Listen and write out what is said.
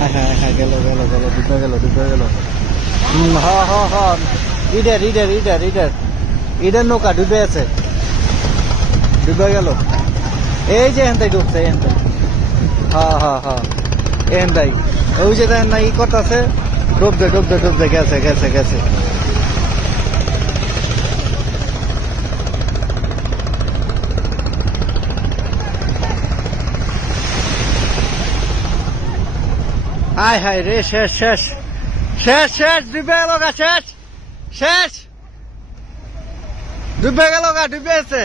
হ্যাঁ হ্যাঁ, গেল গেল গেল, ডুবে গেল ডুবে গেল। হ্যাঁ হ্যাঁ হ্যাঁ, ইডের ইডের ইডের ইডের ইডের নৌকা ডুবে আছে, ডুবে গেল। এই যে এনতাই ডুবছে, এনতাই। হ্যাঁ হ্যাঁ হ্যাঁ, এনতাই। ওই যে দেখেন না ই করতেছে, ডুবছে ডুবছে ডুবছে, গেছে গেছে গেছে। হায় হায় রে, শেষ শেষ শেষ শেষ, ডুবে গেল গা, শেষ শেষ, ডুবে গেল গা, ডুবে আছে।